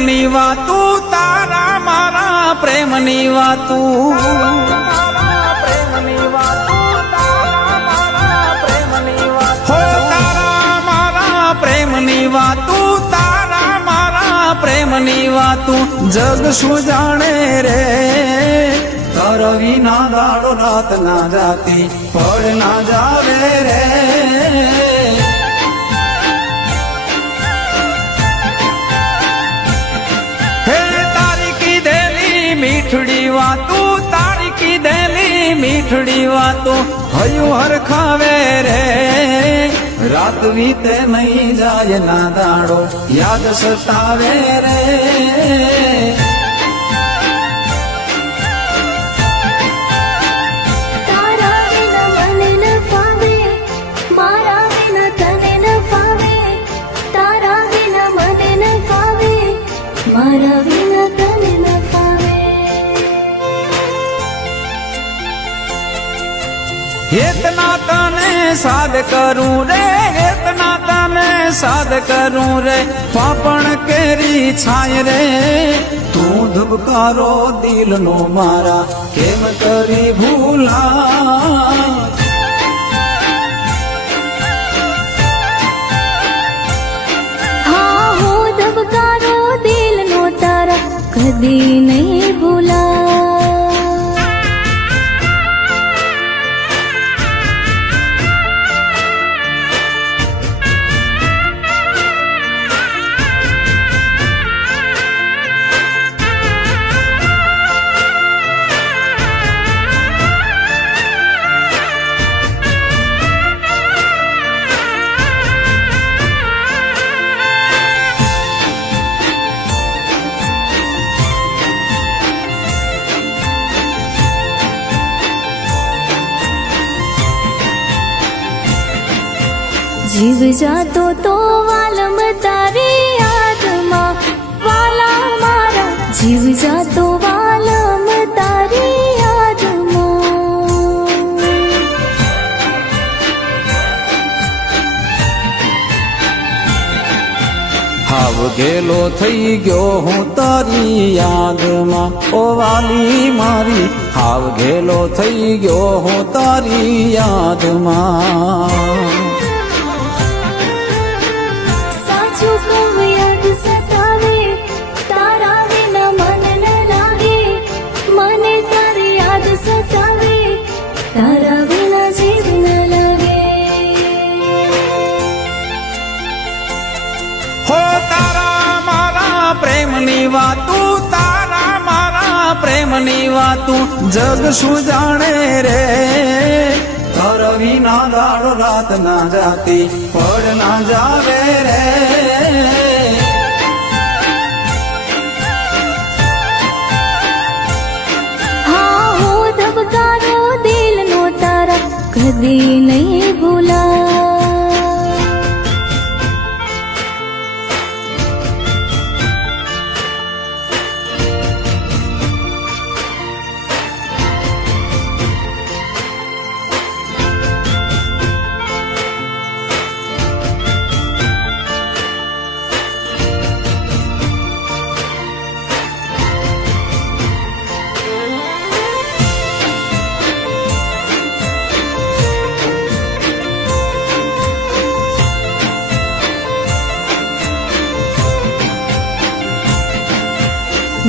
પ્રેમની વાતું તારા મારા પ્રેમની વાતું પ્રેમની વાતું તારા મારા પ્રેમની વાતું જગ શું જાણે રે તારા વિના દાડો રાત ના જાતી પડ ના જાવે રે હે તારી કીધેલી મીઠડી વાતું તારી કીધેલી મીઠડી વાતું હયું હરખાવે રે રાત વીતે નહીં જાય ના દાડો યાદ સતાવે રે તારા વિના મને ન ફાવે મારા વિના તને ન ફાવે તારા વિના મને ન ફાવે મારા વિના તને ન ફાવે इतना तने साध करूं रे इतना तने साध करूं रे पापण केरी छाय रे तू धुबकारो दिल नो मारा केम करी भूला हाँ हो धबकारो दिल नो तारा कदी नहीं भूला जीव जातो तो वालम तारी यादમાં વાલા મારા જીવ જાતો વાલમ તારી યાદમાં હાવ ગેલો થઈ ગયો હું તારી યાદમાં ઓ વાલી મારી હાવ ગેલો થઈ ગયો હું તારી યાદમાં યાદ સતાવે તારા વિના મન ન લાગે મને તારી યાદ સતાવે તારા વિના જીવ ન લાગે હો તારા મારા પ્રેમની વાતું તારા મારા પ્રેમની વાતું જગ શું જાણે રે તારા વિના દાડો રાત ના જાતી પડ ના જાવે રે हाँ हो धबकारो दिल नो तारा कदी नहीं भूला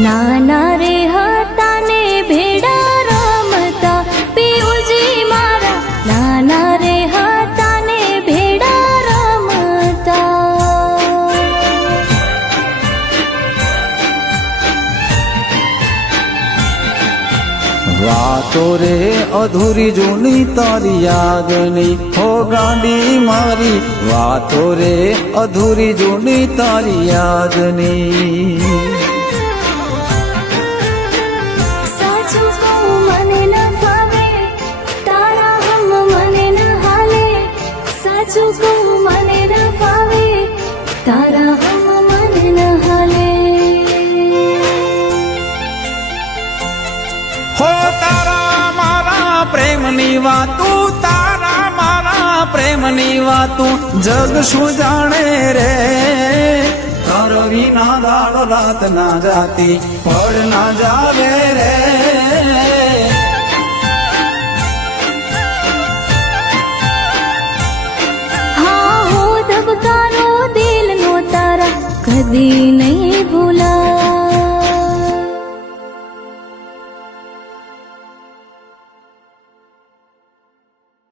નાના રે હતા ને ભેડા રમતા પિયુજી મારા નાના રે હતા ને ભેડા રમતા વાતો રે અધૂરી જૂની તારી યાદની હો ગાંડી મારી વાતો રે અધૂરી જૂની તારી યાદની સાચું કહું મને ન ફાવે તારા હમ મને ન હાલે હો તારા મારા પ્રેમની વાતું તારા મારા પ્રેમની વાતું જગ શું જાણે રે તાર વિના દાડો રાત ના જાતી પડ ના જાવે રે હા હું ધબકારો દિલ નો તારા કદી નહીં